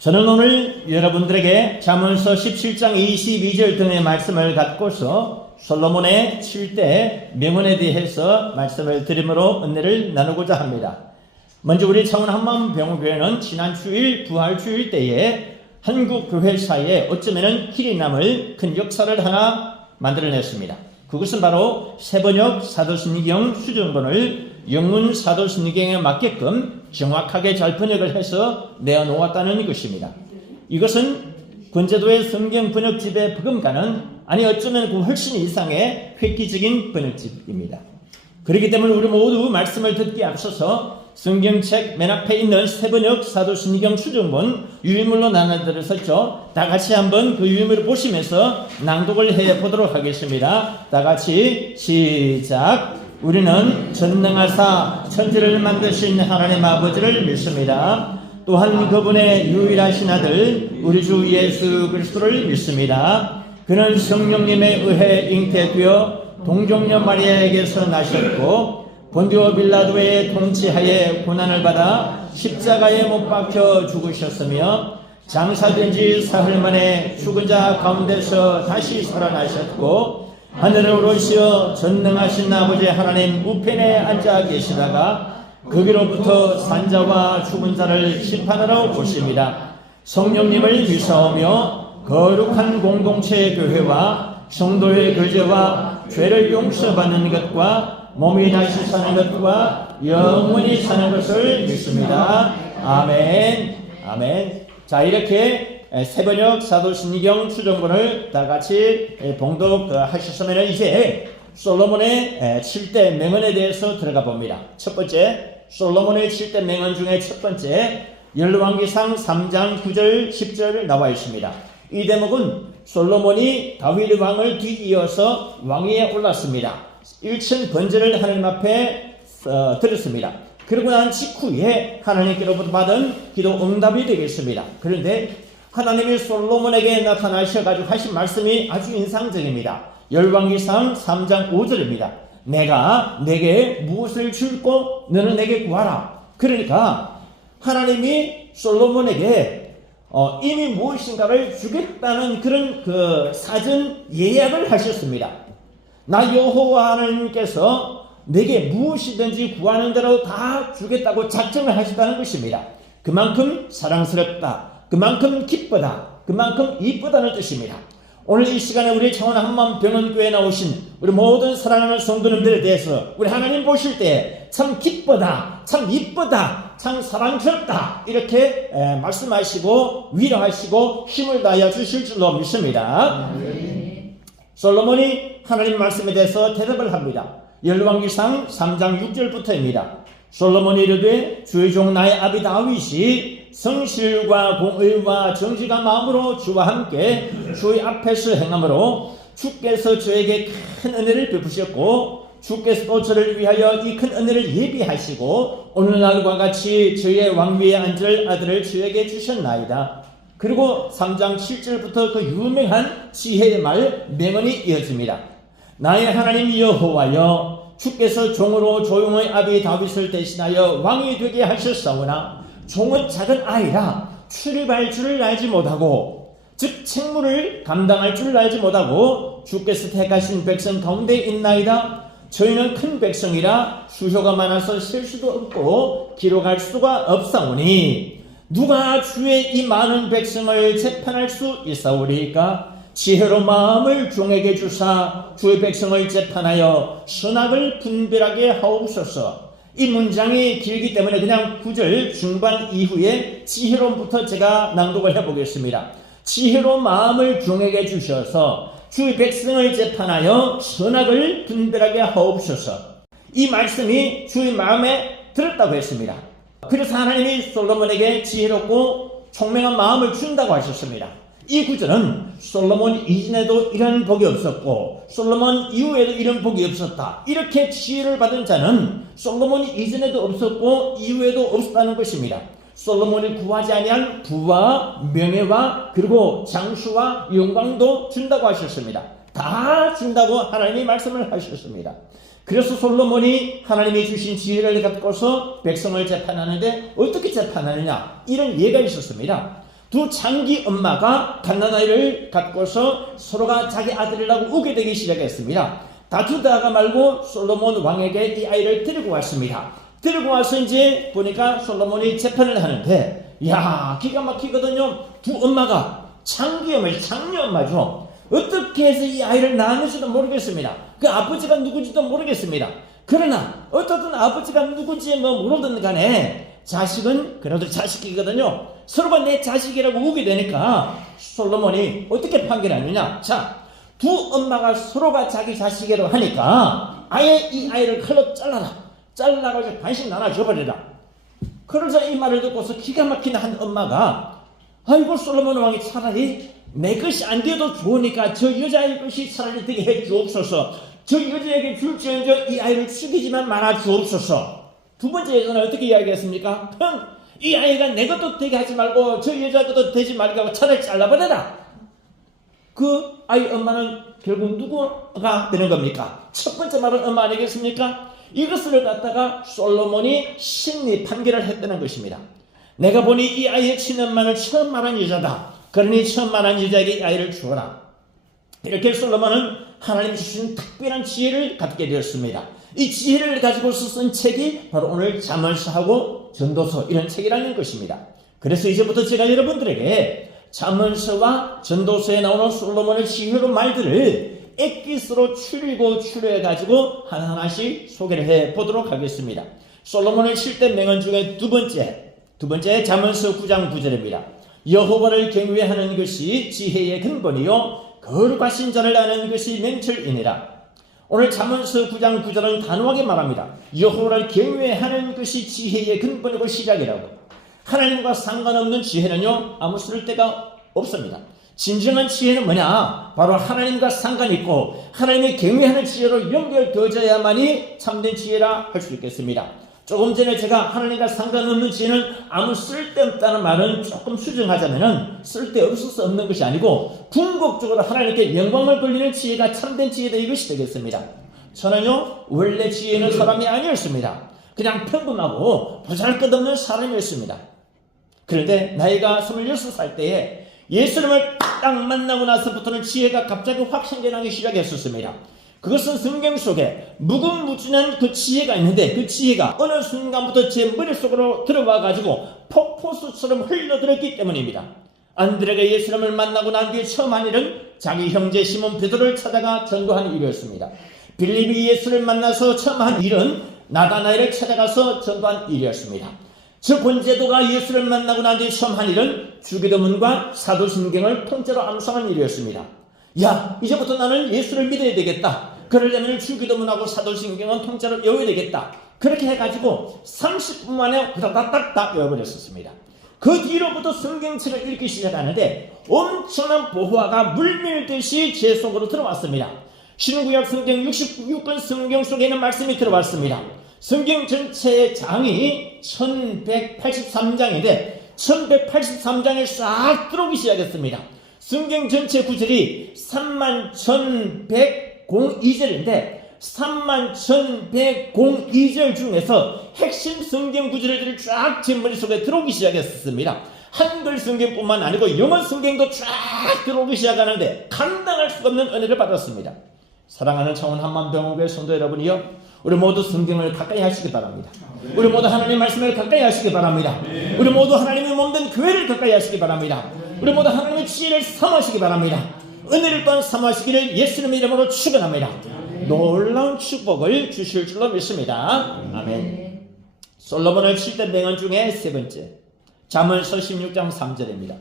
저는 오늘 여러분들에게 잠언서 17장 22절 등의 말씀을 갖고서 솔로몬의 7대 명언에 대해서 말씀을 드림으로 은혜를 나누고자 합니다. 먼저 우리 창원 한마음병원교회는 지난 주일 부활주일 때에 한국 교회사에 어쩌면은 길이 남을 큰 역사를 하나 만들어냈습니다. 그것은 바로 새번역 사도신경 수정본을 영문 사도신경에 맞게끔 정확하게 잘 번역을 해서 내어놓았다는 것입니다. 이것은 권제도의 성경 번역집의 버금가는 아니 어쩌면 그 훨씬 이상의 획기적인 번역집입니다. 그렇기 때문에 우리 모두 말씀을 듣기에 앞서서 성경책 맨 앞에 있는 새번역 사도신경 수정본 유인물로 나눠드렸었죠. 다 같이 한번 그 유인물을 보시면서 낭독을 해보도록 하겠습니다. 다 같이 시작. 우리는 전능하사 천지를 만드신 하나님 아버지를 믿습니다. 또한 그분의 유일하신 아들 우리 주 예수 그리스도를 믿습니다. 그는 성령님에 의해 잉태되어 동정녀 마리아에게서 나셨고 본디오 빌라도의 통치하에 고난을 받아 십자가에 못 박혀 죽으셨으며 장사된 지 사흘 만에 죽은 자 가운데서 다시 살아나셨고 하늘에 오르시어 전능하신 아버지 하나님 우편에 앉아 계시다가 거기로부터 산자와 죽은 자를 심판하러 오십니다. 성령님을 믿사오며 거룩한 공동체 교회와 성도의 교제와 죄를 용서받는 것과 몸이 다시 사는 것과 영원히 사는 것을 믿습니다. 아멘. 아멘. 자, 이렇게 새번역 사도신경 수정본을 다 같이 봉독하셨으면 이제 솔로몬의 7대 명언에 대해서 들어가 봅니다. 첫 번째, 솔로몬의 7대 명언 중에 첫 번째, 열왕기상 3장 9절 10절 나와 있습니다. 이 대목은 솔로몬이 다윗 왕을 뒤이어서 왕위에 올랐습니다. 1층 번제를 하나님 앞에 드렸습니다. 그러고 난 직후에 하나님께로부터 받은 기도 응답이 되겠습니다. 그런데 하나님이 솔로몬에게 나타나셔가지고 하신 말씀이 아주 인상적입니다. 열왕기상 3장 5절입니다. 내가 내게 무엇을 줄고 너는 내게 구하라. 그러니까 하나님이 솔로몬에게 이미 무엇인가를 주겠다는 그런 그 사전 예약을 하셨습니다. 나 여호와 하나님께서 내게 무엇이든지 구하는 대로 다 주겠다고 작정을 하셨다는 것입니다. 그만큼 사랑스럽다, 그만큼 기쁘다, 그만큼 이쁘다는 뜻입니다. 오늘 이 시간에 우리 창원 한마음병원교회에 나오신 우리 모든 사랑하는 성도님들에 대해서 우리 하나님 보실 때 참 기쁘다, 참 이쁘다, 참 사랑스럽다 이렇게 말씀하시고 위로하시고 힘을 다하여 주실 줄로 믿습니다. 솔로몬이 하나님 말씀에 대해서 대답을 합니다. 열왕기상 3장 6절부터입니다. 솔로몬이 이르되 주의 종 나의 아비 다윗이 성실과 공의와 정직한 마음으로 주와 함께 주의 앞에서 행함으로 주께서 저에게 큰 은혜를 베푸셨고 주께서 또 저를 위하여 이 큰 은혜를 예비하시고 오늘날과 같이 저의 왕위에 앉을 아들을 저에게 주셨나이다. 그리고 3장 7절부터 그 유명한 지혜의 말 명언이 이어집니다. 나의 하나님 여호와여 주께서 종으로 조용의 아비 다윗을 대신하여 왕이 되게 하셨사오나 종은 작은 아이라 출입할 줄을 알지 못하고 즉 책무를 감당할 줄을 알지 못하고 주께서 택하신 백성 가운데 있나이다. 저희는 큰 백성이라 수효가 많아서 셀 수도 없고 기록할 수가 없사오니 누가 주의 이 많은 백성을 재판할 수 있사오리까? 지혜로 마음을 종에게 주사 주의 백성을 재판하여 선악을 분별하게 하옵소서. 이 문장이 길기 때문에 그냥 9절 중반 이후에 지혜로부터 제가 낭독을 해보겠습니다. 지혜로 마음을 종에게 주셔서 주의 백성을 재판하여 선악을 분별하게 하옵소서. 이 말씀이 주의 마음에 들었다고 했습니다. 그래서 하나님이 솔로몬에게 지혜롭고 총명한 마음을 준다고 하셨습니다. 이 구절은 솔로몬 이전에도 이런 복이 없었고 솔로몬 이후에도 이런 복이 없었다. 이렇게 지혜를 받은 자는 솔로몬 이전에도 없었고 이후에도 없었다는 것입니다. 솔로몬이 구하지 아니한 부와 명예와 그리고 장수와 영광도 준다고 하셨습니다. 다 준다고 하나님이 말씀을 하셨습니다. 그래서 솔로몬이 하나님이 주신 지혜를 갖고서 백성을 재판하는데 어떻게 재판하느냐, 이런 예가 있었습니다. 두 장기 엄마가 갓난아이를 갖고서 서로가 자기 아들이라고 우겨대기 시작했습니다. 다투다가 말고 솔로몬 왕에게 이 아이를 데리고 왔습니다. 데리고 와서 이제 보니까 솔로몬이 재판을 하는데, 야, 기가 막히거든요. 두 엄마가 장기 엄마죠. 어떻게 해서 이 아이를 낳았는지도 모르겠습니다. 그 아버지가 누구지도 모르겠습니다. 그러나 어떻든 아버지가 누구지 모르든 간에 자식은 그래도 자식이거든요. 서로가 내 자식이라고 우게 되니까 솔로몬이 어떻게 판결하느냐, 자, 두 엄마가 서로가 자기 자식이라고 하니까 아예 이 아이를 칼로 잘라가지고 반씩 나눠줘버리라. 그러자 이 말을 듣고서 기가 막힌 한 엄마가, 아이고 솔로몬 왕이 차라리 내 것이 안 돼도 좋으니까 저 여자의 것이 차라리 되게 해 주옵소서. 저 여자에게 줄지언정 이 아이를 죽이지만 말아 주옵소서. 두 번째 여자는 어떻게 이야기했습니까? 이 아이가 내 것도 되게 하지 말고 저 여자 것도 되지 말게 하고 차라리 잘라버려라. 그 아이 엄마는 결국 누구가 되는 겁니까? 첫 번째 말은 엄마 아니겠습니까? 이것을 갖다가 솔로몬이 심리 판결을 했다는 것입니다. 내가 보니 이 아이의 친엄마는 처음 말한 여자다. 그러니 처음 말한 여자에게 이 아이를 주어라. 이렇게 솔로몬은 하나님 주신 특별한 지혜를 갖게 되었습니다. 이 지혜를 가지고서 쓴 책이 바로 오늘 잠언서하고 전도서, 이런 책이라는 것입니다. 그래서 이제부터 제가 여러분들에게 잠언서와 전도서에 나오는 솔로몬의 지혜로운 말들을 엑기스로 추려가지고 하나하나씩 소개를 해보도록 하겠습니다. 솔로몬의 7대 명언 중에 두 번째 잠언서 9장 9절입니다. 여호와를 경외하는 것이 지혜의 근본이요 거룩하신 자를 아는 것이 명철이니라. 오늘 잠언서 9장 9절은 단호하게 말합니다. 여호와를 경외하는 것이 지혜의 근본이고 시작이라고. 하나님과 상관없는 지혜는요 아무 쓸데가 없습니다. 진정한 지혜는 뭐냐? 바로 하나님과 상관이 있고 하나님의 경외하는 지혜로 연결되어져야만이 참된 지혜라 할 수 있겠습니다. 조금 전에 제가 하나님과 상관없는 지혜는 아무 쓸데없다는 말은 조금 수정하자면은 쓸데없어서 없는 것이 아니고 궁극적으로 하나님께 영광을 돌리는 지혜가 참된 지혜다, 이것이 되겠습니다. 저는요 원래 지혜는 사람이 아니었습니다. 그냥 평범하고 보잘것없는 사람이었습니다. 그런데 나이가 26살 때에 예수님을 딱 만나고 나서부터는 지혜가 갑자기 확 생겨나기 시작했었습니다. 그것은 성경 속에 무궁무진한 그 지혜가 있는데 그 지혜가 어느 순간부터 제 머릿속으로 들어와가지고 폭포수처럼 흘러들었기 때문입니다. 안드레가 예수님을 만나고 난 뒤에 처음 한 일은 자기 형제 시몬 베드로를 찾아가 전도하는 일이었습니다. 빌립이 예수를 만나서 처음 한 일은 나다나엘을 찾아가서 전도한 일이었습니다. 즉 본제도가 예수를 만나고 난 뒤에 처음 한 일은 주기도문과 사도신경을 통째로 암송한 일이었습니다. 야, 이제부터 나는 예수를 믿어야 되겠다. 그러려면 주기도문하고 사도신경은 통째로 외워야 되겠다. 그렇게 해가지고 30분 만에 후다닥 다 외워버렸었습니다. 그 뒤로부터 성경책을 읽기 시작하는데 엄청난 보화가 물밀듯이 제 속으로 들어왔습니다. 신구약 성경 66권 성경 속에 있는 말씀이 들어왔습니다. 성경 전체의 장이 1183장인데 1183장을 싹 들어오기 시작했습니다. 성경 전체 구절이 31,102절인데 31,102절 중에서 핵심 성경 구절들이 쫙 제 머릿속에 들어오기 시작했습니다. 한글 성경뿐만 아니고 영어 성경도 쫙 들어오기 시작하는데 감당할 수가 없는 은혜를 받았습니다. 사랑하는 창원 한만병원교회 성도 여러분이요, 우리 모두 성경을 가까이 하시기 바랍니다. 우리 모두 하나님의 말씀을 가까이 하시기 바랍니다. 우리 모두 하나님의 몸된 교회를 가까이 하시기 바랍니다. 우리 모두 하나님의 지혜를 삼으시기 바랍니다. 은혜를 또한 삼으시기를 예수님의 이름으로 축원합니다. 놀라운 축복을 주실 줄로 믿습니다. 아멘. 솔로몬의 7대 명언 중에 세 번째, 잠언서 16장 3절입니다.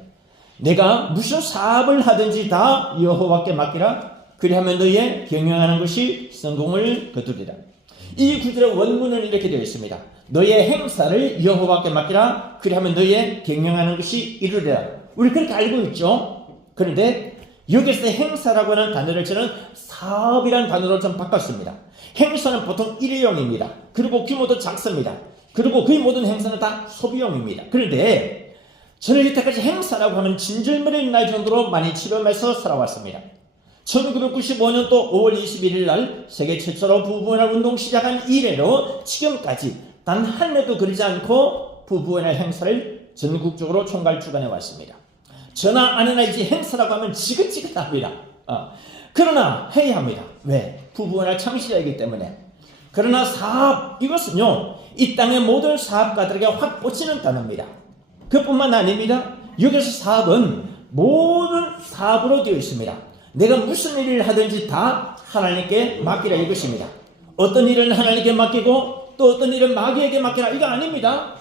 내가 무슨 사업을 하든지 다 여호와께 맡기라. 그리하면 너의 경영하는 것이 성공을 거두리라. 이 구절의 원문은 이렇게 되어 있습니다. 너의 행사를 여호와께 맡기라. 그리하면 너의 경영하는 것이 이루리라. 우리 그렇게 알고 있죠. 그런데 여기서 행사라고 하는 단어를 저는 사업이라는 단어로 좀 바꿨습니다. 행사는 보통 일회용입니다. 그리고 규모도 작습니다. 그리고 거의 모든 행사는 다 소비용입니다. 그런데 저는 이때까지 행사라고 하면 진절머리를 날 정도로 많이 치료하면서 살아왔습니다. 1995년도 5월 21일 날 세계 최초로 부부원화 운동 시작한 이래로 지금까지 단 한 해도 그러지 않고 부부원화 행사를 전국적으로 총괄 주관해 왔습니다. 전화 안 해나 이제 행사라고 하면 지긋지긋합니다. 그러나 해야 합니다. 왜? 부부원화 창시자이기 때문에. 그러나 사업, 이것은요, 이 땅의 모든 사업가들에게 확 꽂히는 단어입니다. 그뿐만 아닙니다. 여기서 사업은 모든 사업으로 되어 있습니다. 내가 무슨 일을 하든지 다 하나님께 맡기라 이것입니다. 어떤 일은 하나님께 맡기고 또 어떤 일은 마귀에게 맡기라 이거 아닙니다.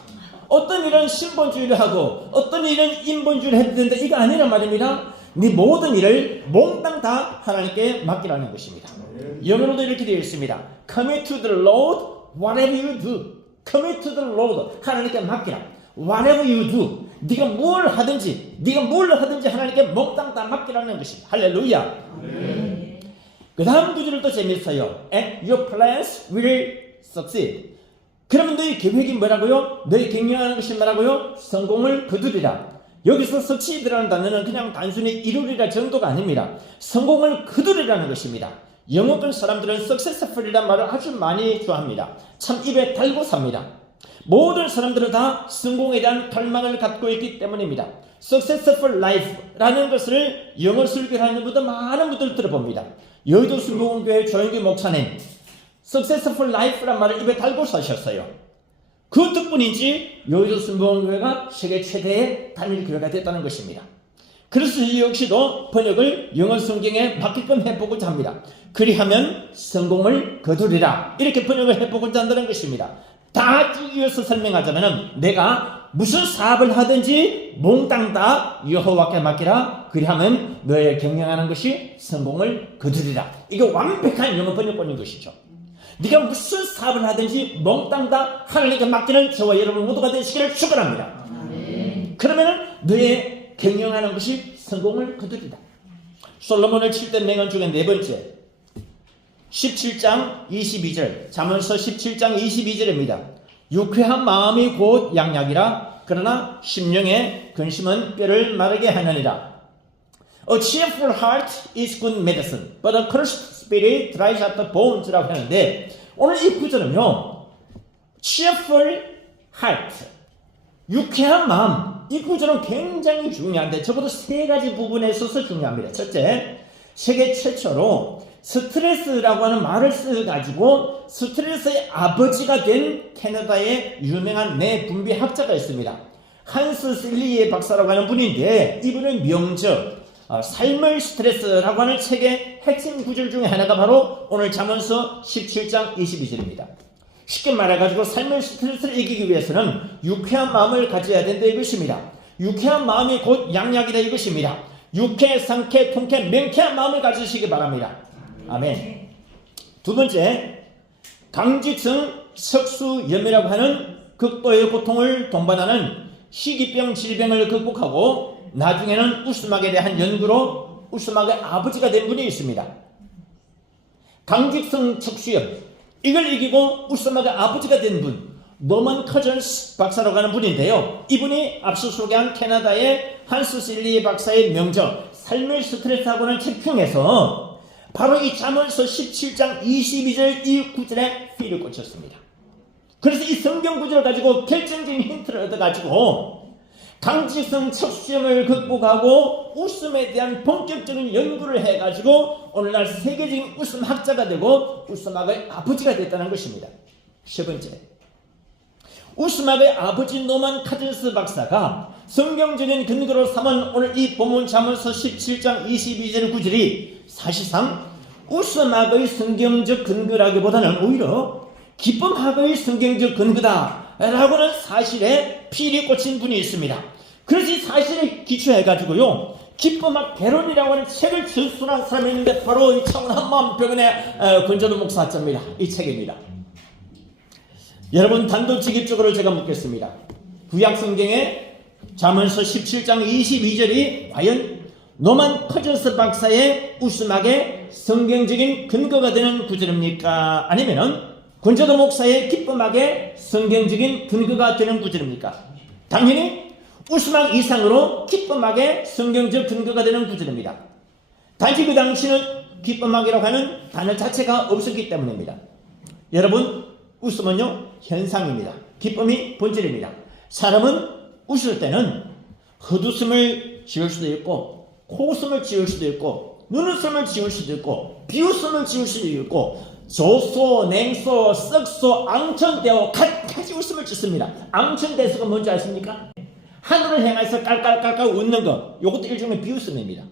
어떤 일은 신본주의를 하고 어떤 일은 인본주의를 해도 된다 이거 아니란 말입니다. 네 모든 일을 몽땅 다 하나님께 맡기라는 것입니다. 영어로도 이렇게 되어 있습니다. Commit to the Lord whatever you do. Commit to the Lord. 하나님께 맡기라. Whatever you do. 네가 뭘 하든지 하나님께 몽땅 다 맡기라는 것입니다. 할렐루야. 그 다음 구절은 또 재밌어요. And your plans will succeed. 그러면 너희 계획이 뭐라고요? 너희 경영하는 것이 뭐라고요? 성공을 거두리라. 여기서 succeed라는 단어는 그냥 단순히 이루리라 정도가 아닙니다. 성공을 거두리라는 것입니다. 영어권 사람들은 successful이라는 말을 아주 많이 좋아합니다. 참 입에 달고 삽니다. 모든 사람들은 다 성공에 대한 갈망을 갖고 있기 때문입니다. Successful Life라는 것을 영어 설교를 하는 분들 많은 분들 들어봅니다. 여의도 순복음교회 조영기 목사님 Successful Life란 말을 입에 달고 사셨어요. 그 덕분인지 여의도 순복음교회가 세계 최대의 단일교회가 됐다는 것입니다. 그래서 이 역시도 번역을 영어 성경에 맞게끔 해보고자 합니다. 그리하면 성공을 거두리라 이렇게 번역을 해보고자 한다는 것입니다. 다 쭉 이어서 설명하자면 내가 무슨 사업을 하든지 몽땅 다 여호와께 맡기라. 그리하면 너의 경영하는 것이 성공을 거두리라. 이게 완벽한 영어 번역본인 것이죠. 네가 무슨 사업을 하든지 몽땅 다 하나님께 맡기는 저와 여러분 모두가 되시기를 축원합니다. 그러면 너의 경영하는 것이 성공을 거두리라. 솔로몬을 7대 명언 중에 네 번째 17장 22절 잠언서 17장 22절입니다. 유쾌한 마음이 곧 양약이라 그러나 심령의 근심은 뼈를 마르게 하느니라. A cheerful heart is good medicine, but a cursed spirit dries up the bones라고 하는데 오늘 이 구절은요. cheerful heart, 유쾌한 마음 이 구절은 굉장히 중요한데 적어도 세 가지 부분에 있어서 중요합니다. 첫째, 세계 최초로 스트레스라고 하는 말을 써가지고 스트레스의 아버지가 된 캐나다의 유명한 뇌분비학자가 있습니다. 한스 실리에 박사라고 하는 분인데 이분은 명적 삶의 스트레스라고 하는 책의 핵심 구절 중에 하나가 바로 오늘 잠언서 17장 22절입니다. 쉽게 말해가지고 삶의 스트레스를 이기기 위해서는 유쾌한 마음을 가져야 된다 이것입니다. 유쾌한 마음이 곧 양약이다 이것입니다. 유쾌, 상쾌, 통쾌, 명쾌한 마음을 가지시기 바랍니다. 아멘. 두 번째, 강직성 석수염이라고 하는 극도의 고통을 동반하는 희귀병 질병을 극복하고 나중에는 웃음학에 대한 연구로 웃음학의 아버지가 된 분이 있습니다. 강직성 척수염 이걸 이기고 웃음학의 아버지가 된 분 노먼 커전스 박사라고 하는 분인데요. 이분이 앞서 소개한 캐나다의 한스 실리 박사의 명적 삶의 스트레스하고는 책 중에서 바로 이 잠언서 17장 22절 이 구절에 피를 꽂혔습니다. 그래서 이 성경 구절을 가지고 결정적인 힌트를 얻어가지고 강직성 척수염을 극복하고 웃음에 대한 본격적인 연구를 해가지고 오늘날 세계적인 웃음학자가 되고 웃음학의 아버지가 됐다는 것입니다. 세 번째, 웃음학의 아버지 노만 카즌스 박사가 성경적인 근거로 삼은 오늘 이 본문 잠언서 17장 22절 구절이 사실상 웃음학의 성경적 근거라기보다는 오히려 기쁨학의 성경적 근거다라고는 사실에 필이 꽂힌 분이 있습니다. 그래서 이 사실을 기초해가지고요 기쁨학 개론이라고 하는 책을 전수한 사람이 있는데 바로 이 창원 한마음병원의 권전우 목사자입니다. 이 책입니다. 여러분 단도직입적으로 제가 묻겠습니다. 구약성경의 잠언서 17장 22절이 과연 노만 커전스 박사의 웃음학의 성경적인 근거가 되는 구절입니까? 아니면은 권전우 목사의 기쁨학의 성경적인 근거가 되는 구절입니까? 당연히 웃음학 이상으로 기쁨학의 성경적 근거가 되는 구절입니다. 단지 그 당시는 기쁨하기라고 하는 단어 자체가 없었기 때문입니다. 여러분, 웃음은요 현상입니다. 기쁨이 본질입니다. 사람은 웃을 때는 헛웃음을 지을 수도 있고, 코웃음을 지을 수도 있고, 눈웃음을 지을 수도 있고, 비웃음을 지을 수도 있고, 조소, 냉소, 썩소, 앙천대어 같이 웃음을 짓습니다. 앙천대소가 뭔지 아십니까? 하늘을 향해서 깔깔깔깔 웃는 거, 이것도 일종의 비웃음입니다.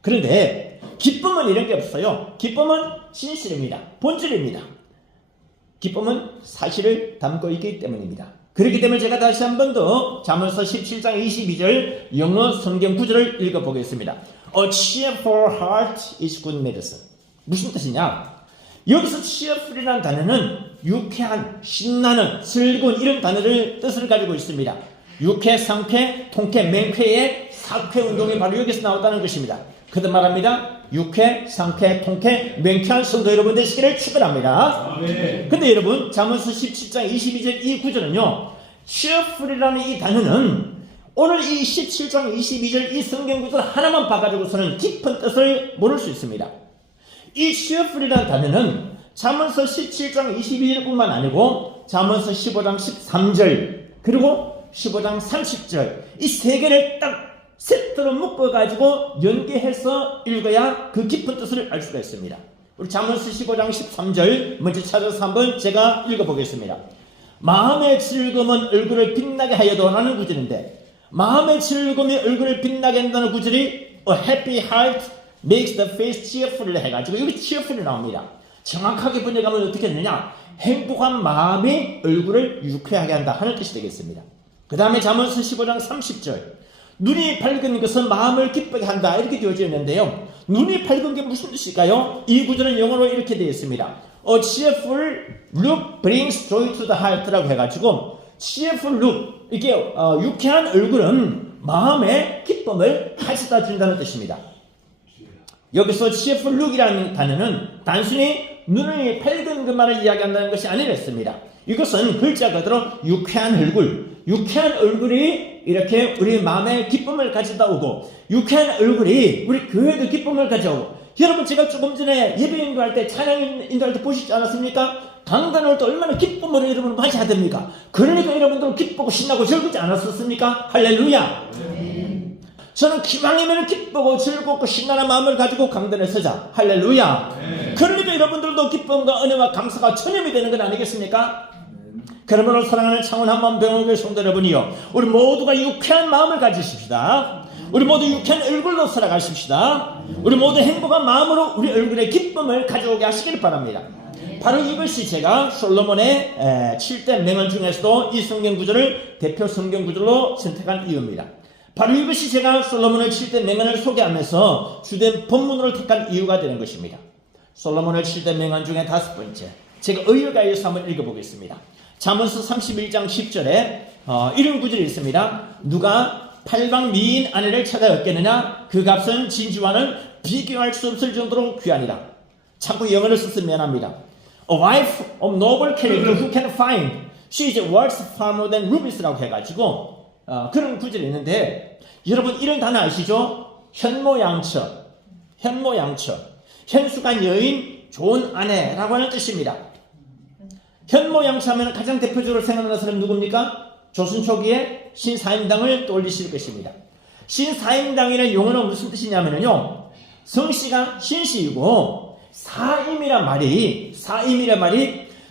그런데 기쁨은 이런 게 없어요. 기쁨은 진실입니다. 본질입니다. 기쁨은 사실을 담고 있기 때문입니다. 그렇기 때문에 제가 다시 한 번 더 잠언서 17장 22절 영어 성경 구절을 읽어보겠습니다. A cheerful heart is good medicine. 무슨 뜻이냐? 여기서 cheerful이라는 단어는 유쾌한, 신나는, 즐거운 이런 단어를 뜻을 가지고 있습니다. 유쾌, 상쾌, 통쾌, 맹쾌의 사쾌 운동이 바로 여기서 나왔다는 것입니다. 그들 말합니다. 유쾌, 상쾌, 통쾌, 맹쾌한 성도 여러분 되시기를 축원합니다. 근데 여러분, 잠언서 17장 22절 이 구절은요, cheerful이라는 이 단어는 오늘 이 17장 22절 이 성경 구절 하나만 봐가지고서는 깊은 뜻을 모를 수 있습니다. 이 cheerful이라는 단어는 잠언서 17장 22절뿐만 아니고 잠언서 15장 13절 그리고 15장 30절 이 세 개를 딱 세트로 묶어가지고 연계해서 읽어야 그 깊은 뜻을 알 수가 있습니다. 우리 잠언서 15장 13절 먼저 찾아서 한번 제가 읽어보겠습니다. 마음의 즐거움은 얼굴을 빛나게 하여도 라는 구절인데, 마음의 즐거움이 얼굴을 빛나게 한다는 구절이 A happy heart makes the face cheerful 해가지고 여기 cheerful이 나옵니다. 정확하게 번역하면 어떻게 되느냐? 행복한 마음이 얼굴을 유쾌하게 한다 하는 뜻이 되겠습니다. 그 다음에 잠언서 15장 30절 눈이 밝은 것은 마음을 기쁘게 한다 이렇게 되어져 있는데요. 눈이 밝은 게 무슨 뜻일까요? 이 구절은 영어로 이렇게 되어 있습니다. A cheerful look brings joy to the heart라고 해가지고 cheerful look 이게 유쾌한 얼굴은 마음에 기쁨을 가져다 준다는 뜻입니다. 여기서 cheerful look이라는 단어는 단순히 눈이 밝은 것만을 이야기한다는 것이 아니랬습니다. 이것은 글자 그대로 유쾌한 얼굴, 유쾌한 얼굴이 이렇게 우리 마음에 기쁨을 가져다 오고, 유쾌한 얼굴이 우리 교회도 기쁨을 가져오고. 여러분, 제가 조금 전에 예배 인도할 때, 찬양 인도할 때 보시지 않았습니까? 강단을 올 때 얼마나 기쁨을 여러분 맞이해야 됩니까? 그러니까 여러분들은 기쁘고 신나고 즐겁지 않았었습니까? 할렐루야! 저는 기왕이면 기쁘고 즐겁고 신나는 마음을 가지고 강단에 서자. 할렐루야! 그러니까 여러분들도 기쁨과 은혜와 감사가 천염이 되는 건 아니겠습니까? 그러므로 사랑하는 창원 한마음병원교회 성도 여러분이요, 우리 모두가 유쾌한 마음을 가지십시다. 우리 모두 유쾌한 얼굴로 살아가십시다. 우리 모두 행복한 마음으로 우리 얼굴에 기쁨을 가져오게 하시길 바랍니다. 바로 이것이 제가 솔로몬의 7대 명언 중에서도 이 성경 구절을 대표 성경 구절로 선택한 이유입니다. 바로 이것이 제가 솔로몬의 7대 명언을 소개하면서 주된 본문으로 택한 이유가 되는 것입니다. 솔로몬의 7대 명언 중에 5번째, 제가 의역하여서 한번 읽어보겠습니다. 잠언서 31장 10절에 이런 구절이 있습니다. 누가 팔방 미인 아내를 찾아 얻겠느냐? 그 값은 진주와는 비교할 수 없을 정도로 귀하니라. 자꾸 영어를 써서 미안합니다. A wife of noble character who can find she is worth far more than rubies라고 해가지고 그런 구절이 있는데, 여러분 이런 단어 아시죠? 현모양처, 현모양처, 현숙한 여인, 좋은 아내라고 하는 뜻입니다. 현모양처하면 가장 대표적으로 생각나는 사람이 누굽니까? 조선 초기에 신사임당을 떠올리실 것입니다. 신사임당이라는 용어는 무슨 뜻이냐면요, 성씨가 신씨이고 사임이란 말이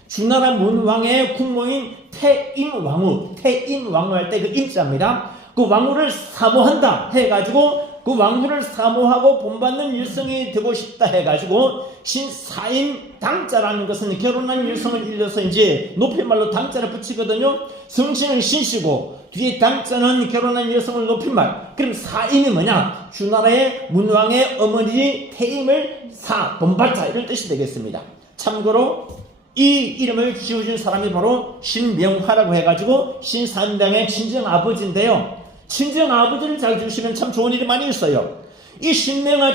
주나라 문왕의 국모인 태임왕후 할 때 그 임자입니다. 그 왕후를 사모한다 해가지고, 그 왕후를 사모하고 본받는 여성이 되고 싶다 해가지고 신사임 당자라는 것은 결혼한 여성을 일러서 이제 높임말로 당자를 붙이거든요. 성씨는 신씨고 뒤에 당자는 결혼한 여성을 높임말. 그럼 사임이 뭐냐? 주나라의 문왕의 어머니 태임을 본받자 이런 뜻이 되겠습니다. 참고로 이 이름을 지어준 사람이 바로 신명화라고 해가지고 신사임당의 친정 아버지인데요. 친정 아버지를 잘 두시면 참 좋은 일이 많이 있어요. 이 신명화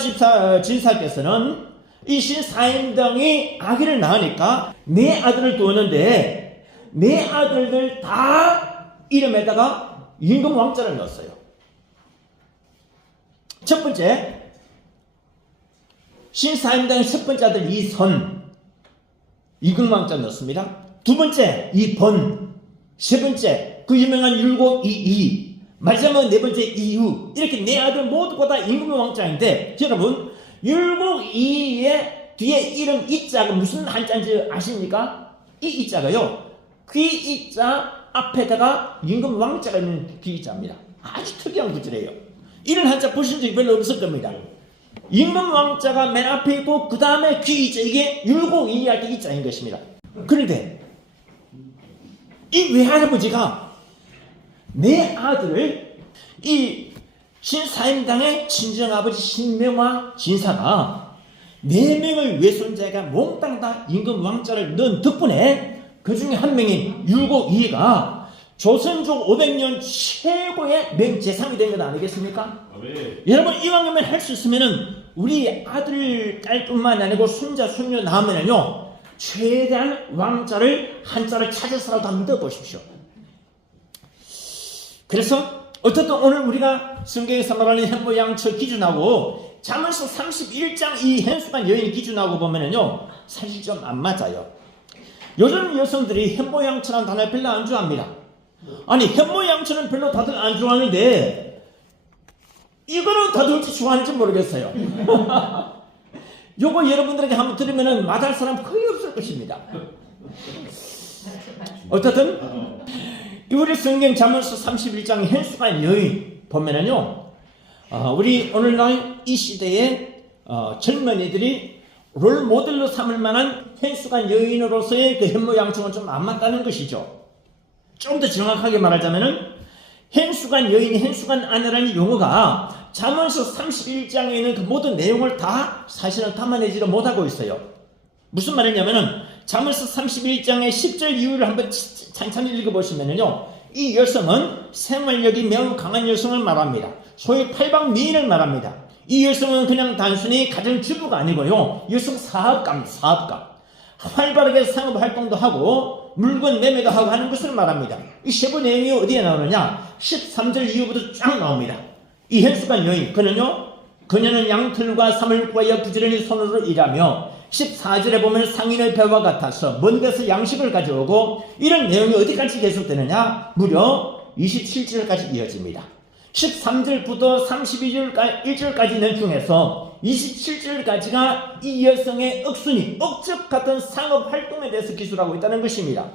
진사께서는 이 신사임당이 아기를 낳으니까 네 아들을 두었는데 네 아들들 다 이름에다가 임금 왕자를 넣었어요. 첫 번째, 신사임당의 첫 번째 아들 이선, 임금왕자 넣습니다. 두 번째 이번, 세 번째 그 유명한 율곡이이, 마지막 네 번째 이유, 이렇게 네 아들 모두가 다 임금왕자인데, 여러분 율곡이의 뒤에 이름 이자가 무슨 한자인지 아십니까? 이 이자가요, 귀이자 앞에다가 임금왕자가 있는 귀이자입니다. 아주 특이한 구절이에요. 이런 한자 보신 적이 별로 없을 겁니다. 임금왕자가 맨 앞에 있고 그 다음에 귀이자, 이게 율곡이이 할 때 이자인 것입니다. 그런데 이 외할아버지가 내 아들을 이 신사임당의 친정아버지 신명화 진사가 4명의 외손자가 몽땅 다 임금왕자를 넣은 덕분에 그 중에 한 명인 율곡이이가 조선족 500년 최고의 명재상이 된 것 아니겠습니까? 네. 여러분 이왕이면 할 수 있으면은 우리 아들 딸뿐만 아니고 손자 손녀 낳으면은요 최대한 왕자를 한자를 찾아서라도 한번 넣어보십시오. 그래서 어쨌든 오늘 우리가 성경에서 말하는 현모양처 기준하고 잠언서 31장 이 현수간 여인 기준하고 보면은요 사실 좀 안 맞아요. 요즘 여성들이 현모양처라는 단어를 별로 안 좋아합니다. 아니 현모양처는 별로 다들 안 좋아하는데 이거는 다들 어찌 좋아하는지 모르겠어요. 요거 여러분들에게 한번 들으면은 맞을 사람 거의 없을 것입니다. 어쨌든 우리 성경 잠언서 31장 현수간 여인 보면은요 우리 오늘날 이 시대의 젊은이들이 롤 모델로 삼을 만한 현수간 여인으로서의 그 현모양처는 좀 안 맞다는 것이죠. 좀 더 정확하게 말하자면은 현수간 여인, 현수간 아내라는 용어가 잠언서 31장에 있는 그 모든 내용을 다 사실은 담아내지를 못하고 있어요. 무슨 말이냐면은 잠언서 31장의 10절 이유를 한번 찬찬히 읽어보시면은요 이 여성은 생활력이 매우 강한 여성을 말합니다. 소위 팔방미인을 말합니다. 이 여성은 그냥 단순히 가정주부가 아니고요 여성 사업가, 활발하게 상업활동도 하고 물건 매매도 하고 하는 것을 말합니다. 이 세부 내용이 어디에 나오느냐 13절 이후부터 쫙 나옵니다. 이 현수간 여인 그녀는 양털과 사물 구하여 부지런히 손으로 일하며 14절에 보면 상인의 배와 같아서 먼 데서 양식을 가져오고, 이런 내용이 어디까지 계속되느냐 무려 27절까지 이어집니다. 13절부터 32절까지 는 중에서 27절까지가 이 여성의 억순이, 억적 같은 상업활동에 대해서 기술하고 있다는 것입니다.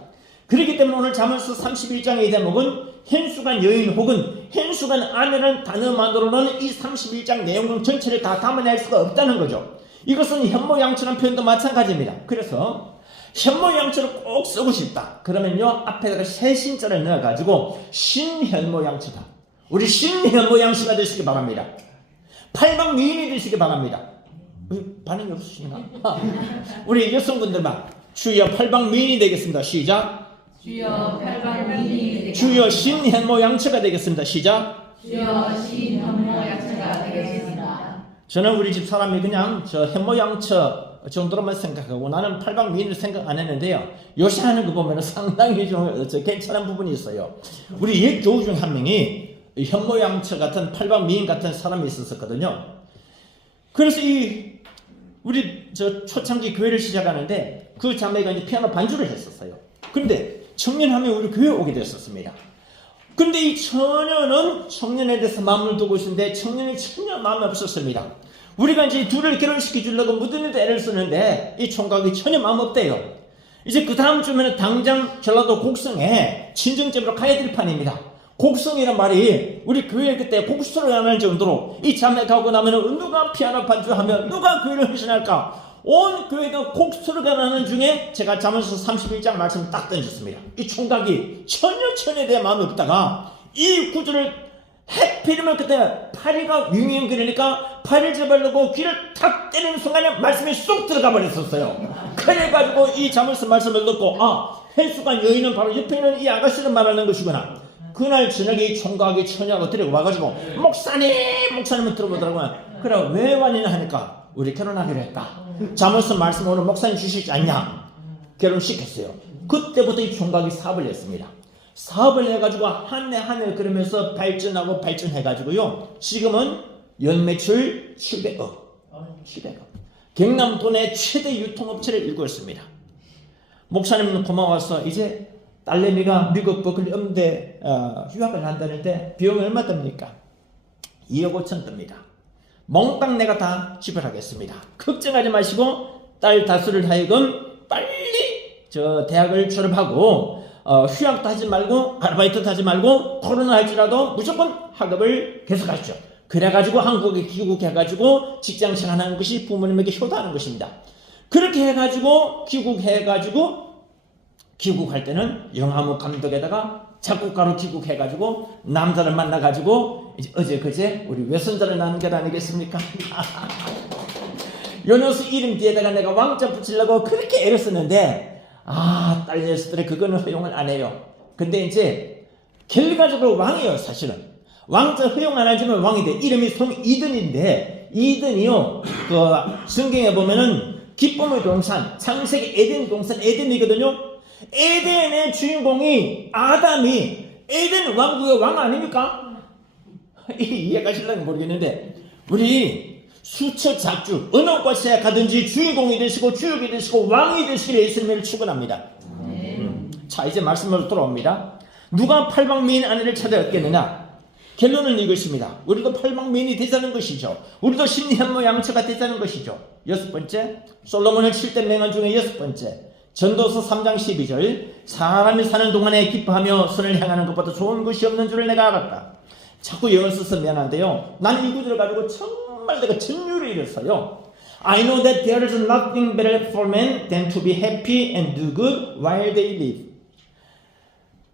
그렇기 때문에 오늘 잠언서 31장의 대목은 현수간 여인 혹은 현수간 아내라는 단어만으로는 이 31장 내용 전체를 다 담아낼 수가 없다는 거죠. 이것은 현모양처라는 표현도 마찬가지입니다. 그래서 현모양처를 꼭 쓰고 싶다 그러면요 앞에다가 새 신자를 넣어가지고 신현모양처다, 우리 신현모양씨가 되시기 바랍니다. 팔방미인이 되시기 바랍니다. 반응이 없으시나? 우리 여성분들만 주여 팔방미인이 되겠습니다. 시작. 주여 팔방미인이 되겠습니다. 주여 신현모양처가 되겠습니다. 시작. 주여 신현모양처가 되겠습니다. 저는 우리 집 사람이 그냥 저 현모양처 정도로만 생각하고 나는 팔방미인을 생각 안 했는데요. 요새 하는 거 보면 상당히 좀 괜찮은 부분이 있어요. 우리 옛 교우 중 한 명이 현모양처 같은 팔방미인 같은 사람이 있었거든요. 그래서 우리 초창기 교회를 시작하는데 그 자매가 이제 피아노 반주를 했었어요. 그런데 청년하면 우리 교회에 오게 됐었습니다. 근데 이 처녀는 청년에 대해서 마음을 두고 있었는데 청년이 전혀 마음이 없었습니다. 우리가 이제 둘을 결혼시켜 주려고 무든지도 애를 쓰는데 이 총각이 전혀 마음 없대요. 이제 그 다음 주면은 당장 전라도 곡성에 친정집으로 가야 될 판입니다. 곡성이란 말이 우리 교회 그때 곡수를 안 할 정도로 이 자매 가고 나면은 누가 피아노 반주하면 누가 교회를 헌신할까? 온 교회가 곡수를 가는 중에 제가 잠언서 31장 말씀을 딱 던졌습니다. 이 총각이 전혀 천에 대해 마음이 없다가 이 구절을 해피리면 그때 파리가 윙윙거리니까 파리를 잡으려고 귀를 탁 때리는 순간에 말씀이 쏙 들어가 버렸었어요. 그래가지고 이 잠언서 말씀을 듣고 현수간 여인은 바로 옆에 있는 이 아가씨를 말하는 것이구나. 그날 저녁에 이 총각이 처녀하고 데리고 와가지고 목사님을 들어보더라고요. 그래 왜 왔느냐 하니까 우리 결혼하기로 했다. 잠언서 말씀 오늘 목사님 주시지 않냐. 결혼시켰어요. 그때부터 이 총각이 사업을 했습니다. 사업을 해가지고 한 해 그러면서 발전해가지고요 지금은 연매출 700억 경남도 내 최대 유통업체를 일구었습니다. 목사님 고마워서 이제 딸내미가 미국 버클리 음대 휴학을 한다는데 비용이 얼마 듭니까? 2억 5천 듭니다. 몽땅 내가 다 지불하겠습니다. 걱정하지 마시고 딸 다수를 하여금 빨리 대학을 졸업하고 휴학도 하지 말고 아르바이트도 하지 말고 코로나 할지라도 무조건 학업을 계속하시죠. 그래가지고 한국에 귀국해가지고 직장생활 하는 것이 부모님에게 효도하는 것입니다. 그렇게 해가지고 귀국할 때는 영화무 감독에다가 작곡가로 귀국해가지고 남자를 만나가지고 이제 어제 그제 우리 외손자를 낳은 게 아니겠습니까? 요 녀석 이름 뒤에다가 내가 왕자 붙이려고 그렇게 애를 썼는데 딸 녀석들이 그거는 허용을 안 해요. 근데 이제 결과적으로 왕이에요. 사실은 왕자 허용 안 하지만 왕이 돼. 이름이 이든인데 이든이요 그 성경에 보면은 기쁨의 동산 창세기 에덴 동산 에덴이거든요. 에덴의 주인공이 아담이 에덴 왕국의 왕 아닙니까? 이해가실런지 모르겠는데 우리 수처 작주 어느 곳에 가든지 주인공이 되시고 주역이 되시고 왕이 되시기를 예수님을 축원합니다. 자 이제 말씀으로 돌아옵니다. 누가 팔방미인 아내를 찾아 얻겠느냐? 결론은 이것입니다. 우리도 팔방미인이 되자는 것이죠. 우리도 심리한모 양처가 되자는 것이죠. 여섯 번째, 솔로몬의 7대 명언 중에 여섯 번째, 전도서 3장 12절, 사람이 사는 동안에 기뻐하며 선을 향하는 것보다 좋은 것이 없는 줄을 내가 알았다. 자꾸 영어 써서 미안한데요. 나는 이 구절을 가지고 정말 내가 전율을 잃었어요. I know that there is nothing better for men than to be happy and do good while they live.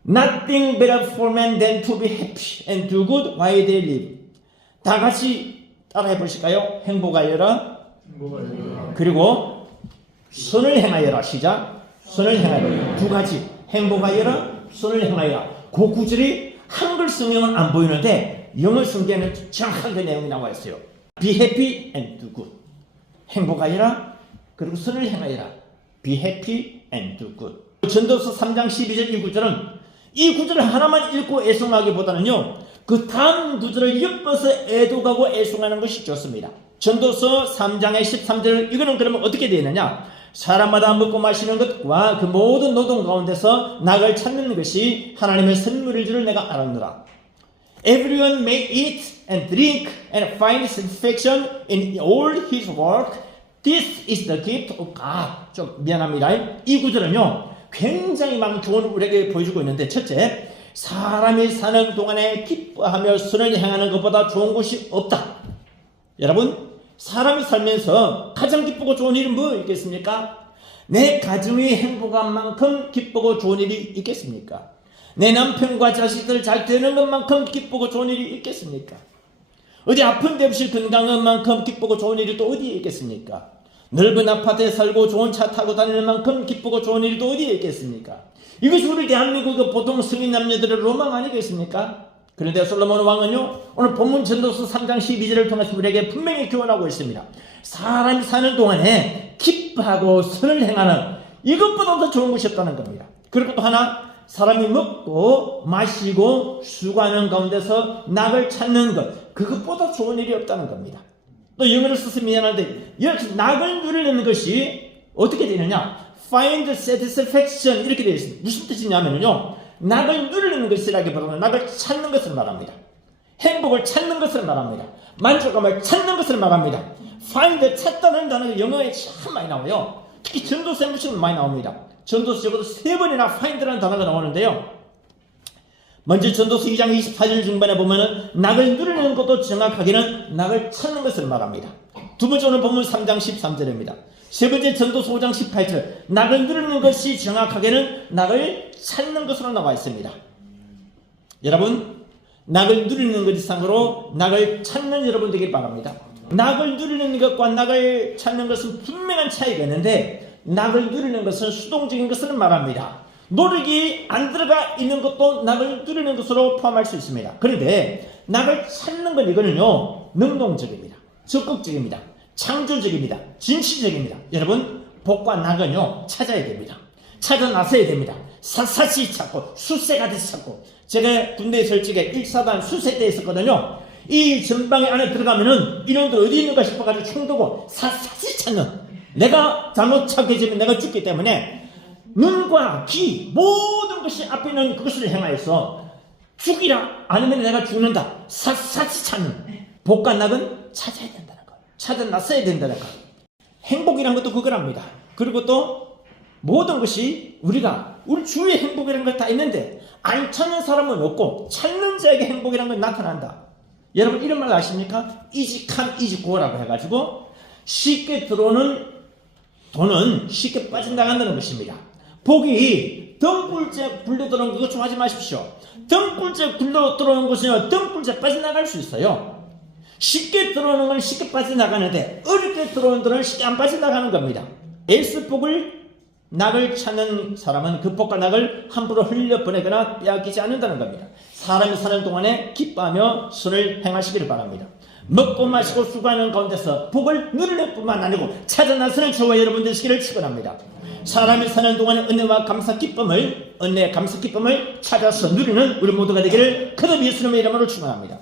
Nothing better for men than to be happy and do good while they live. 다 같이 따라해 보실까요? 행복하여라. 그리고 선을 행하여라. 시작. 선을 행하여라. 두 가지. 행복하여라. 선을 행하여라. 그 구절이 한글 성경은 안 보이는데 영어 성경에는 정확하게 내용이 나와 있어요. Be happy and do good. 행복하여라. 그리고 선을 행하여라. Be happy and do good. 전도서 3장 12절 이 구절은 이 구절을 하나만 읽고 애송하기보다는요 그 다음 구절을 엮어서 애독하고 애송하는 것이 좋습니다. 전도서 3장의 13절 이거는 그러면 어떻게 되어 있느냐? 사람마다 먹고 마시는 것과 그 모든 노동 가운데서 낙을 찾는 것이 하나님의 선물일 줄을 내가 알았노라. Everyone may eat and drink and find satisfaction in all his work. This is the gift of God. 좀 미안합니다. 이 구절은요 굉장히 많은 교훈을 우리에게 보여주고 있는데 첫째, 사람이 사는 동안에 기뻐하며 선을 향하는 것보다 좋은 것이 없다. 여러분, 사람이 살면서 가장 기쁘고 좋은 일은 뭐 있겠습니까? 내 가정이 행복한 만큼 기쁘고 좋은 일이 있겠습니까? 내 남편과 자식들 잘 되는 것만큼 기쁘고 좋은 일이 있겠습니까? 어디 아픈 데 없이 건강한 만큼 기쁘고 좋은 일이 또 어디에 있겠습니까? 넓은 아파트에 살고 좋은 차 타고 다니는 만큼 기쁘고 좋은 일이 또 어디에 있겠습니까? 이것이 우리 대한민국의 보통 성인 남녀들의 로망 아니겠습니까? 그런데 솔로몬 왕은요 오늘 본문 전도서 3장 12절을 통해서 우리에게 분명히 교훈하고 있습니다. 사람이 사는 동안에 기뻐하고 선을 행하는 이것보다 더 좋은 것이 없다는 겁니다. 그리고 또 하나, 사람이 먹고 마시고 수고하는 가운데서 낙을 찾는 것, 그것보다 좋은 일이 없다는 겁니다. 또 영어를 써서 미안한데 이렇게 낙을 누리는 것이 어떻게 되느냐? Find satisfaction 이렇게 되어 있습니다. 무슨 뜻이냐면요 낙을 누리는 것이라기보다는 낙을 찾는 것을 말합니다. 행복을 찾는 것을 말합니다. 만족감을 찾는 것을 말합니다. Find, 찾다는 단어가 영어에 참 많이 나와요. 특히 전도서에 보시면 많이 나옵니다. 전도서 적어도 3번이나 find라는 단어가 나오는데요. 먼저 전도서 2장 24절 중반에 보면은 낙을 누리는 것도 정확하게는 낙을 찾는 것을 말합니다. 두 번째 오늘 본문 3장 13절입니다. 세 번째 전도서 5장 18절 낙을 누리는 것이 정확하게는 낙을 찾는 것으로 나와 있습니다. 여러분, 낙을 누리는 것 이상으로 낙을 찾는 여러분 되길 바랍니다. 낙을 누리는 것과 낙을 찾는 것은 분명한 차이가 있는데 낙을 누리는 것은 수동적인 것을 말합니다. 노력이 안 들어가 있는 것도 낙을 누리는 것으로 포함할 수 있습니다. 그런데 낙을 찾는 건 이거는요 능동적입니다. 적극적입니다. 창조적입니다. 진취적입니다. 여러분, 복과 낙은요 찾아야 됩니다. 찾아 나서야 됩니다. 샅샅이 찾고 수세가 돼서 찾고, 제가 군대에 있을 적에 1사단 수세 때 있었거든요. 이 전방에 안에 들어가면은 이놈들 어디 있는가 싶어가지고 총 들고 사사시 찾는, 내가 잘못 찾게 되면 내가 죽기 때문에 눈과 귀 모든 것이 앞에 있는 그것을 향하여서 죽이라 아니면 내가 죽는다 사사시 찾는 복과 낙은 찾아야 된다는 거, 찾아 놨어야 된다는 거. 행복이란 것도 그거랍니다. 그리고 또 모든 것이 우리가 우리 주위에 행복이라는 것 다 있는데 안 찾는 사람은 없고 찾는 자에게 행복이라는 건 나타난다. 여러분 이런 말 아십니까? 이직한 이직고라고 해가지고 쉽게 들어오는 돈은 쉽게 빠져나간다는 것입니다. 복이 등불째 굴러 들어오는 거 좋아하지 마십시오. 등불째 굴러 들어오는 것은 등불째 빠져나갈 수 있어요. 쉽게 들어오는 건 쉽게 빠져나가는데 어렵게 들어오는 돈은 쉽게 안 빠져나가는 겁니다. 에이스복을 낙을 찾는 사람은 그 복과 낙을 함부로 흘려보내거나 빼앗기지 않는다는 겁니다. 사람이 사는 동안에 기뻐하며 선을 행하시기를 바랍니다. 먹고 마시고 수고하는 가운데서 복을 누리는 뿐만 아니고 찾아 나서는 저와 여러분 되시기를 축원합니다. 사람이 사는 동안에 은혜와 감사 기쁨을, 은혜의 감사 기쁨을 찾아서 누리는 우리 모두가 되기를 그도 예수님의 이름으로 축원합니다.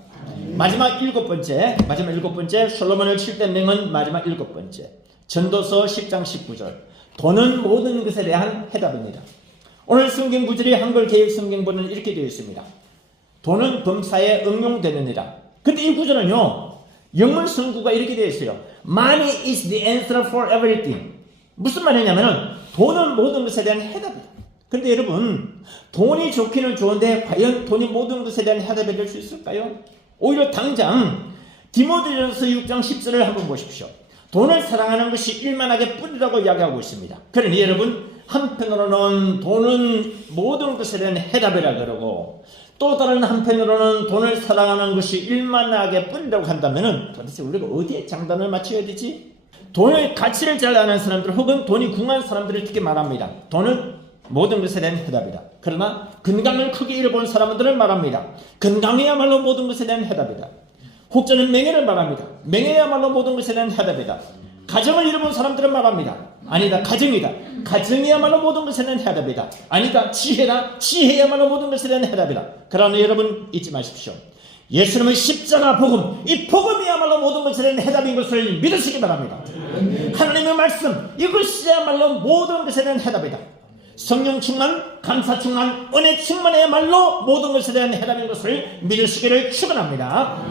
마지막 일곱 번째 솔로몬을 칠 때 명은 마지막 일곱 번째 전도서 10장 19절 돈은 모든 것에 대한 해답입니다. 오늘 성경 구절이 한글 개역 성경본은 이렇게 되어 있습니다. 돈은 범사에 응용되느니라. 근데 이 구절은요, 영문 성구가 이렇게 되어 있어요. Money is the answer for everything. 무슨 말이냐면은 돈은 모든 것에 대한 해답이다. 그런데 여러분, 돈이 좋기는 좋은데 과연 돈이 모든 것에 대한 해답이 될 수 있을까요? 오히려 당장 디모데전서 6장 10절을 한번 보십시오. 돈을 사랑하는 것이 일만하게 뿌리라고 이야기하고 있습니다. 그러니 여러분, 한편으로는 돈은 모든 것에 대한 해답이라 그러고 또 다른 한편으로는 돈을 사랑하는 것이 일만하게 뿌리라고 한다면 도대체 우리가 어디에 장단을 맞춰야 되지? 돈의 가치를 잘 아는 사람들 혹은 돈이 궁한 사람들을 특히 말합니다. 돈은 모든 것에 대한 해답이다. 그러나 건강을 크게 잃어본 사람들은 말합니다. 건강이야말로 모든 것에 대한 해답이다. 혹자는 명예를 말합니다. 명예야말로 모든 것에 대한 해답이다. 가정을 잃어본 사람들은 말합니다. 아니다, 가정이다. 가정이야말로 모든 것에 대한 해답이다. 아니다, 지혜다. 지혜야말로 모든 것에 대한 해답이다. 그러나 여러분 잊지 마십시오. 예수님의 십자가 복음, 이 복음이야말로 모든 것에 대한 해답인 것을 믿으시기 바랍니다. 하나님의 말씀, 이것이야말로 모든 것에 대한 해답이다. 성령 충만, 감사 충만, 은혜 충만이야말로 모든 것에 대한 해답인 것을 믿으시기를 축원합니다.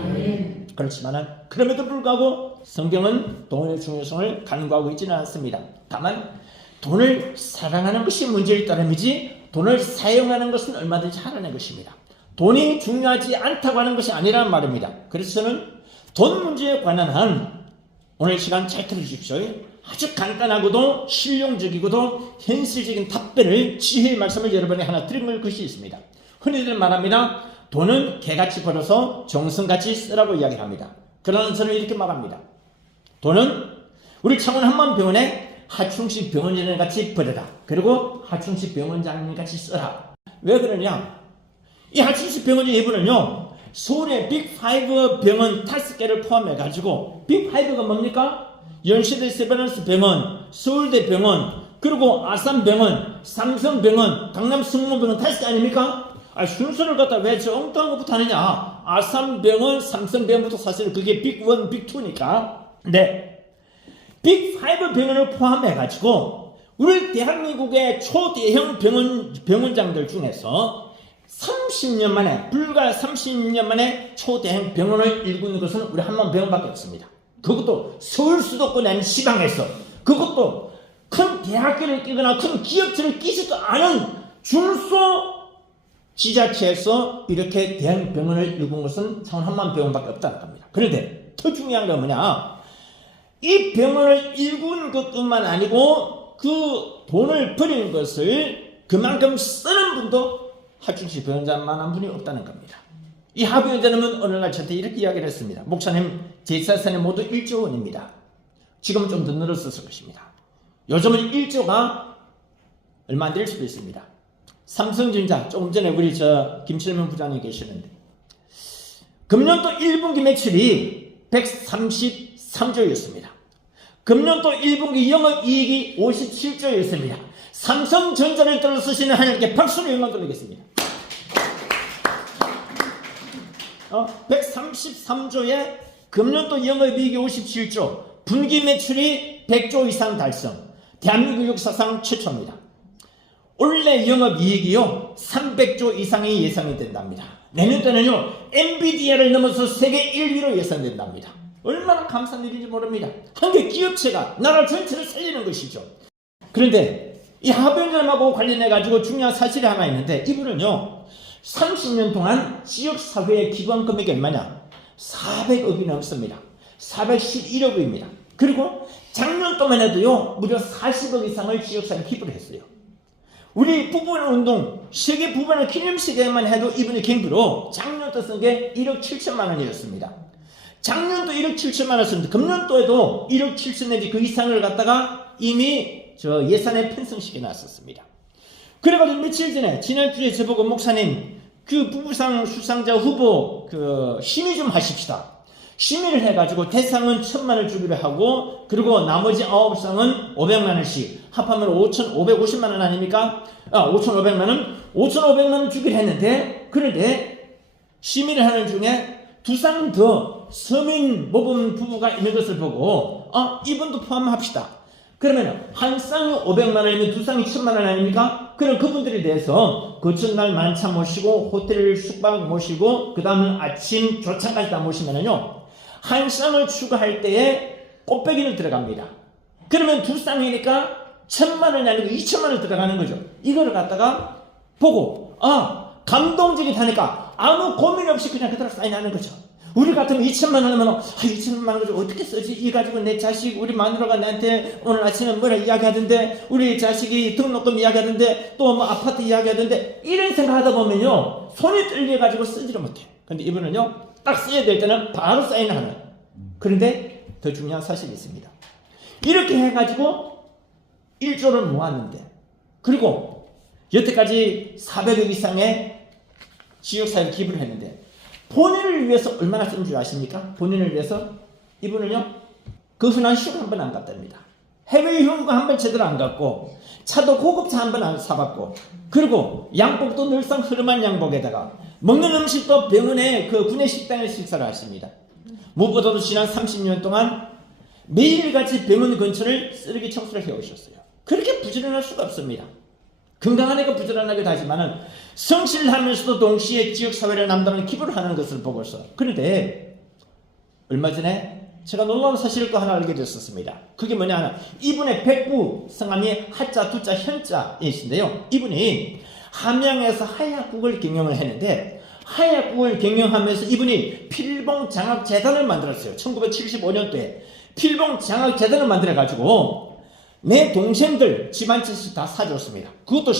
그렇지만은 그럼에도 불구하고 성경은 돈의 중요성을 간과하고 있지는 않습니다. 다만 돈을 사랑하는 것이 문제일 따름이지 돈을 사용하는 것은 얼마든지 하라는 것입니다. 돈이 중요하지 않다고 하는 것이 아니라는 말입니다. 그래서 저는 돈 문제에 관한 한 오늘 시간 잘 들어주십시오. 아주 간단하고도 실용적이고도 현실적인 답변을 지혜의 말씀을 여러분에 하나 드린 것이 있습니다. 흔히들 말합니다. 돈은 개같이 벌어서 정성같이 쓰라고 이야기합니다. 그러나 저는 이렇게 말합니다. 돈은 우리 창원 한만병원에 하충식 병원장 같이 벌어라. 그리고 하충식 병원장 같이 써라. 왜 그러냐? 이 하충식 병원장 예부는요, 서울의 빅5 병원 5개를 포함해가지고, 빅5가 뭡니까? 연세대 세브란스 병원, 서울대 병원, 그리고 아산병원, 삼성병원, 강남 승무병원 5개 아닙니까? 순서를 갖다 왜 저 엉뚱한 것부터 하느냐? 아산병원, 삼성병원부터 사실 그게 빅1, 빅2니까. 네. 빅5 병원을 포함해가지고, 우리 대한민국의 초대형 병원장들 중에서 30년 만에, 불과 30년 만에 초대형 병원을 일구는 것은 우리 한만병원밖에 없습니다. 그것도 서울 수도권이 아닌 시방에서, 그것도 큰 대학교를 끼거나 큰 기업체를 끼지도 않은 중소 지자체에서 이렇게 대형 병원을 일군 것은 창원 한만병원밖에 없다는 겁니다. 그런데 더 중요한 건 뭐냐? 이 병원을 일군 것뿐만 아니고 그 돈을 버리는 것을 그만큼 쓰는 분도 하충식 병원장만한 분이 없다는 겁니다. 이 하 병원장님은 어느 날 저한테 이렇게 이야기를 했습니다. 목사님, 제 자산이 모두 1조 원입니다. 지금은 좀 더 늘었을 것입니다. 요즘은 1조가 얼마 안 될 수도 있습니다. 삼성전자, 조금 전에 우리 김철명 부장님 계시는데, 금년도 1분기 매출이 133조였습니다. 금년도 1분기 영업이익이 57조였습니다. 삼성전자를 들어 쓰시는 하나님께 박수를 영광 돌리겠습니다. 133조에 금년도 영업이익이 57조, 분기 매출이 100조 이상 달성, 대한민국 역사상 최초입니다. 올해 영업이익이요 300조 이상이 예상이 된답니다. 내년 때는요 엔비디아를 넘어서 세계 1위로 예상된답니다. 얼마나 감사한 일인지 모릅니다. 한 개 기업체가 나라 전체를 살리는 것이죠. 그런데 이 하병장하고 관련해 가지고 중요한 사실이 하나 있는데, 이분은요 30년 동안 지역사회의 기관 금액이 얼마냐? 400억이 넘습니다. 411억입니다. 그리고 작년도만 해도요 무려 40억 이상을 지역사회에 기부를 했어요. 우리 부부운동 세계 부부의 기념시대만 해도 이분의 경비로 작년도 쓴 게 1억 7천만 원이었습니다. 작년도 1억 7천만 원 썼는데 금년도에도 1억 7천 내지 그 이상을 갖다가 이미 예산에 편성시켜 놨었습니다. 그래가지고 며칠 전에 지난주에 저보고 목사님 그 부부상 수상자 후보 심의 좀 하십시다. 심의를 해가지고 대상은 1,000만 원 주기로 하고, 그리고 나머지 9상은 500만 원씩 합하면 5,550만 원 아닙니까? 5,500만 원? 5,500만 원 주기로 했는데, 그런데 심의를 하는 중에 두 상 더 서민 모범 부부가 있는 것을 보고 이분도 포함합시다. 그러면 한 쌍이 500만 원이면 두 쌍이 1,000만 원 아닙니까? 그럼 그분들에 대해서 그 전날 만차 모시고 호텔 숙박 모시고 그 다음은 아침 조차까지 다 모시면은요 한 쌍을 추가할 때에 꽃배기는 들어갑니다. 그러면 두 쌍이니까 1,000만 원이 아니고 2,000만 원 들어가는 거죠. 이거를 갖다가 보고 감동적이다니까 아무 고민 없이 그냥 그대로 사인하는 거죠. 우리 같으면 2,000만 원 하면 2,000만 원 어떻게 쓰지? 이 가지고 내 자식 우리 마누라가 나한테 오늘 아침에 뭐라 이야기하던데, 우리 자식이 등록금 이야기하던데, 또 뭐 아파트 이야기하던데, 이런 생각하다 보면요 손이 떨려가지고 쓰지를 못해요. 근데 이분은요 딱 써야 될 때는 바로 사인을 하는. 그런데 더 중요한 사실이 있습니다. 이렇게 해가지고 1조를 모았는데, 그리고 여태까지 400억 이상의 지역사회에 기부를 했는데 본인을 위해서 얼마나 쓴 줄 아십니까? 본인을 위해서 이분은요 그 흔한 휴가 한 번 안 갔답니다. 해외 휴가 한 번 제대로 안 갔고, 차도 고급차 한 번 안 사봤고, 그리고 양복도 늘상 흐름한 양복에다가 먹는 음식도 병원에 그 구내식당에 식사를 하십니다. 무엇보다도 지난 30년 동안 매일같이 병원 근처를 쓰레기 청소를 해오셨어요. 그렇게 부지런할 수가 없습니다. 건강한 애가 부지런하기도 하지만은 성실하면서도 동시에 지역사회를 남다른 기부를 하는 것을 보고서. 그런데 얼마 전에 제가 놀라운 사실을 또 하나 알게 됐었습니다. 그게 뭐냐 하면 이분의 백부 성함이 하자 두자 현자이신데요, 이분이 함양에서 하약국을 경영을 했는데, 하약국을 경영하면서 이분이 필봉장학재단을 만들었어요. 1975년도에 필봉장학재단을 만들어가지고 내 동생들 집 한 채씩 다 사줬습니다. 그것도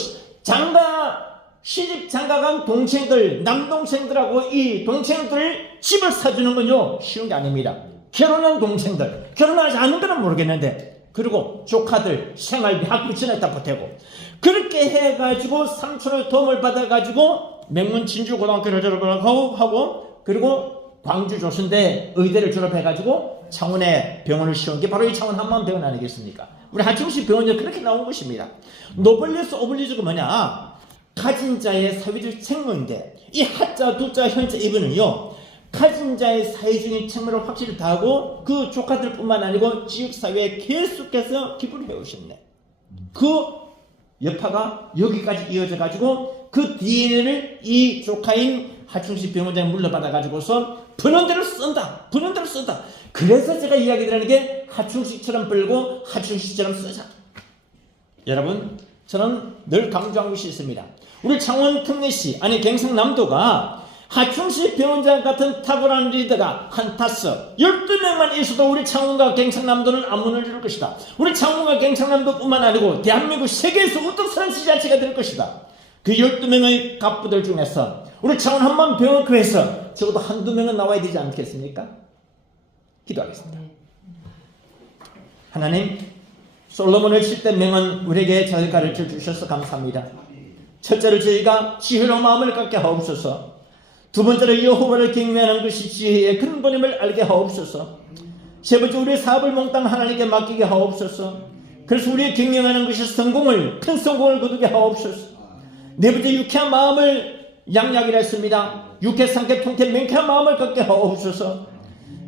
시집 장가간 동생들, 남동생들하고 이 동생들 집을 사주는 건요 쉬운 게 아닙니다. 결혼한 동생들, 결혼하지 않은 거는 모르겠는데, 그리고 조카들 생활비 학비 전에다 보태고, 그렇게 해가지고 삼촌의 도움을 받아가지고 명문 진주고등학교를 졸업하고, 그리고 광주 조선대 의대를 졸업해가지고 창원에 병원을 씌운 게 바로 이 창원 한마음병원 아니겠습니까? 우리 하충식 병원이 그렇게 나온 것입니다. 노블레스 오블리주가 뭐냐? 가진 자의 사회적 책무인데, 이 하자 두자 현자 이분은요 가진 자의 사회적인 책무를 확실히 다하고 그 조카들 뿐만 아니고 지역사회에 계속해서 기부를 해오셨네. 그 여파가 여기까지 이어져 가지고 그 DNA를 이 조카인 하충식 병원장에 물려받아 가지고서 부는 대로 쓴다. 그래서 제가 이야기 드리는 게 하충식처럼 벌고 하충식처럼 쓰자. 여러분, 저는 늘 강조한 것이 있습니다. 우리 창원 특례시, 아니 경상남도가 하충식 병원장 같은 탁월한 리더가 한 12명만 있어도 우리 창원과 경상남도는 안 무너질 것이다. 우리 창원과 경상남도뿐만 아니고 대한민국 세계에서 우뚝 서는 지자체가 될 것이다. 그 12명의 갑부들 중에서 우리 창원 한마음병원교회에서 적어도 한두 명은 나와야 되지 않겠습니까? 기도하겠습니다. 하나님, 솔로몬을 칠 때 명은 우리에게 잘 가르쳐 주셔서 감사합니다. 첫째로 저희가 지혜로 마음을 갖게 하옵소서. 두 번째로 여호와를 경외하는 것이 지혜의 근본임을 알게 하옵소서. 세 번째, 우리의 사업을 몽땅 하나님께 맡기게 하옵소서. 그래서 우리의 경영하는 것이 큰 성공을 거두게 하옵소서. 네 번째, 유쾌한 마음을 양약이라 했습니다. 육회 상쾌 통쾌 맹쾌한 마음을 갖게 하옵소서.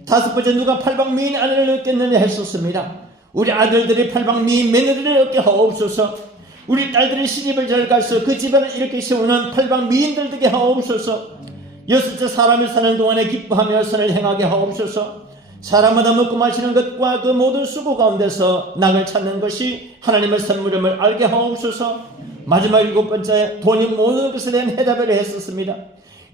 다섯 번째, 누가 팔방미인 아내를 얻겠느냐 했었습니다. 우리 아들들이 팔방미인 며느리를 얻게 하옵소서. 우리 딸들이 시집을 잘 가서 그 집안을 이렇게 세우는 팔방미인들 되게 하옵소서. 여섯째, 사람이 사는 동안에 기뻐하며 선을 행하게 하옵소서. 사람마다 먹고 마시는 것과 그 모든 수고 가운데서 낙을 찾는 것이 하나님의 선물임을 알게 하옵소서. 마지막 일곱 번째, 돈이 모든 것에 대한 해답을 했었습니다.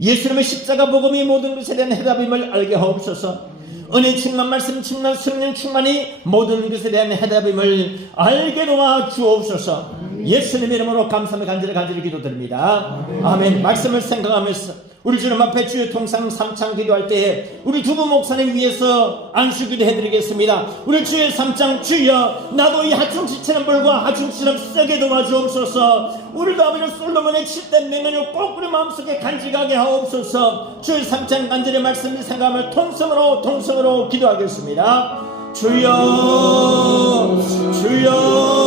예수님의 십자가 복음이 모든 것에 대한 해답임을 알게 하옵소서. 은혜 충만, 말씀 충만, 성령 충만이 모든 것에 대한 해답임을 알게 도와 주옵소서. 예수님의 이름으로 감사하며 간절히 기도드립니다. 아멘. 말씀을 생각하면서 우리 주님 앞에 주의 통상 삼창 기도할 때에 우리 두부 목사님 위해서 안수 기도해드리겠습니다. 우리 주의 삼창, 주여 나도 이 하충치처럼 불과 하충치처럼 세게 도와주옵소서. 우리도 아버지 솔로몬의 7대 명령을 꼭 우리 마음속에 간직하게 하옵소서. 주의 삼창 간절히 말씀을 생각하며 통성으로 기도하겠습니다. 주여 주여